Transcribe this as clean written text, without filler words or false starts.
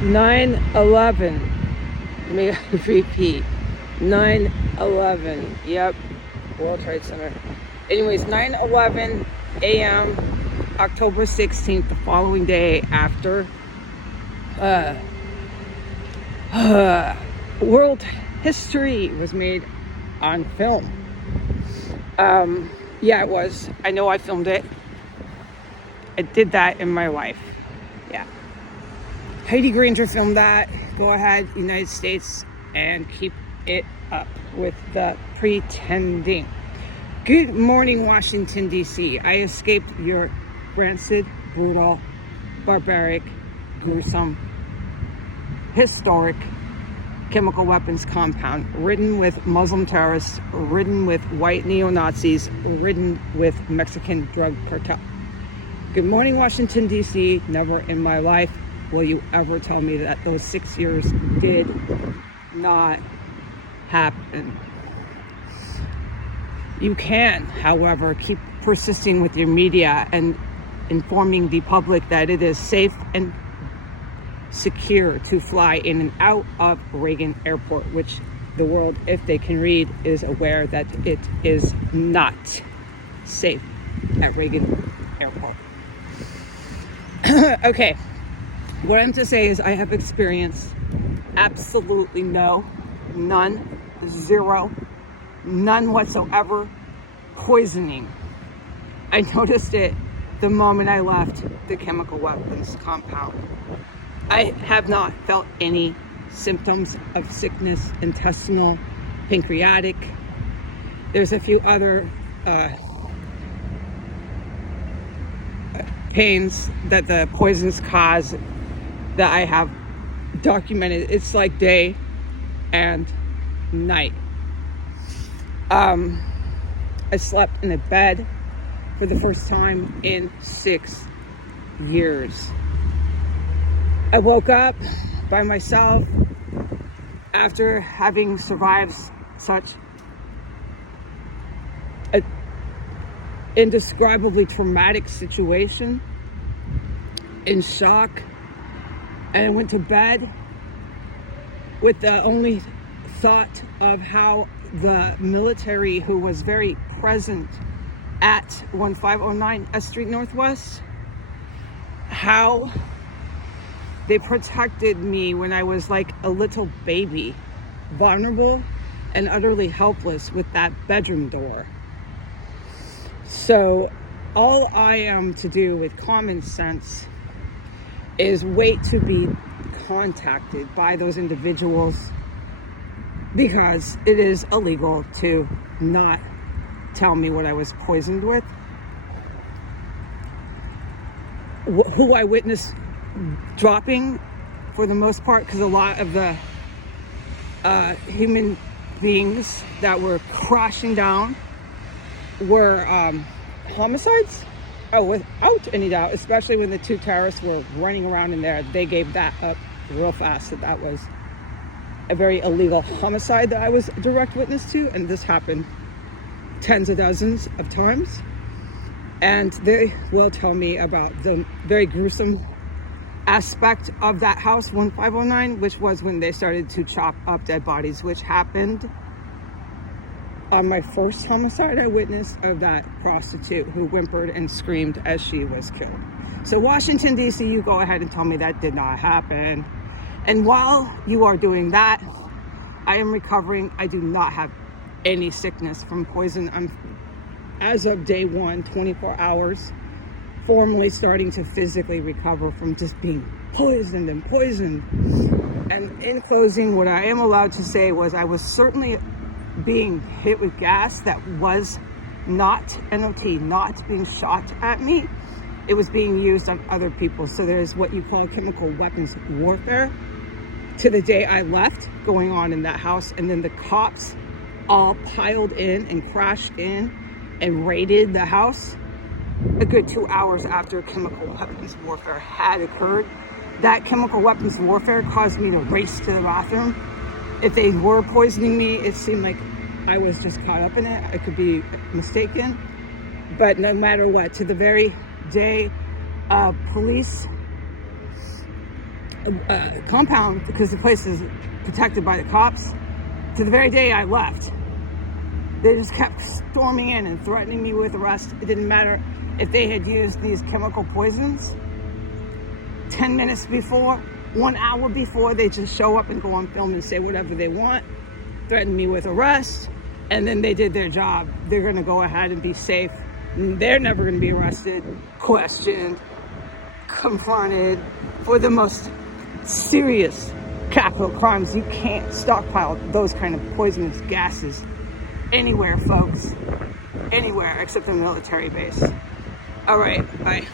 9/11. May I repeat? 9/11. Yep. World Trade Center. Anyways, 9/11 a.m. October 16th, the following day after world history was made on film. Yeah, it was. I know I filmed it. I did that in my life. Yeah. Heidi Granger filmed that. Go ahead, United States, and keep it up with the pretending. Good morning, Washington, D.C. I escaped your rancid, brutal, barbaric, gruesome, historic chemical weapons compound, ridden with Muslim terrorists, ridden with white neo-Nazis, ridden with Mexican drug cartel. Good morning, Washington, D.C. Never in my life will you ever tell me that those 6 years did not happen. You can, however, keep persisting with your media and informing the public that it is safe and secure to fly in and out of Reagan Airport, which the world, if they can read, is aware that it is not safe at Reagan Airport. Okay, what I'm to say is I have experienced absolutely none, zero, none whatsoever poisoning. I noticed it the moment I left the chemical weapons compound. I have not felt any symptoms of sickness, intestinal, pancreatic. There's a few other pains that the poisons cause that I have documented. It's like day and night. I slept in a bed for the first time in 6 years. I woke up by myself after having survived such an indescribably traumatic situation, in shock, and I went to bed with the only thought of how the military, who was very present at 1509 S Street Northwest, how they protected me when I was like a little baby, vulnerable and utterly helpless with that bedroom door. So all I am to do with common sense is wait to be contacted by those individuals, because it is illegal to not tell me what I was poisoned with. Who I witnessed dropping, for the most part, because a lot of the human beings that were crashing down were homicides. Oh, without any doubt, especially when the two terrorists were running around in there, they gave that up real fast, that was a very illegal homicide that I was a direct witness to, and this happened tens of dozens of times. And they will tell me about the very gruesome aspect of that house, 1509, which was when they started to chop up dead bodies, which happened on my first homicide I witnessed of that prostitute who whimpered and screamed as she was killed. So Washington, D.C., you go ahead and tell me that did not happen. And while you are doing that, I am recovering. I do not have any sickness from poison. I'm, as of day one, 24 hours, formally starting to physically recover from just being poisoned. And in closing, what I am allowed to say was I was certainly being hit with gas that was not NOT, not being shot at me. It was being used on other people. So there's what you call chemical weapons warfare to the day I left going on in that house. And then the cops all piled in and crashed in and raided the house a good 2 hours after chemical weapons warfare had occurred. That chemical weapons warfare caused me to race to the bathroom. If they were poisoning me, it seemed like I was just caught up in it. I could be mistaken. But no matter what, to the very day, police compound because the place is protected by the cops. To the very day I left, they just kept storming in and threatening me with arrest. It didn't matter if they had used these chemical poisons. 10 minutes before, 1 hour before, they just show up and go on film and say whatever they want, threaten me with arrest, and then they did their job. They're going to go ahead and be safe. They're never going to be arrested, questioned, confronted for the most serious capital crimes. You can't stockpile those kind of poisonous gases anywhere, folks. Anywhere except a military base. All right, bye.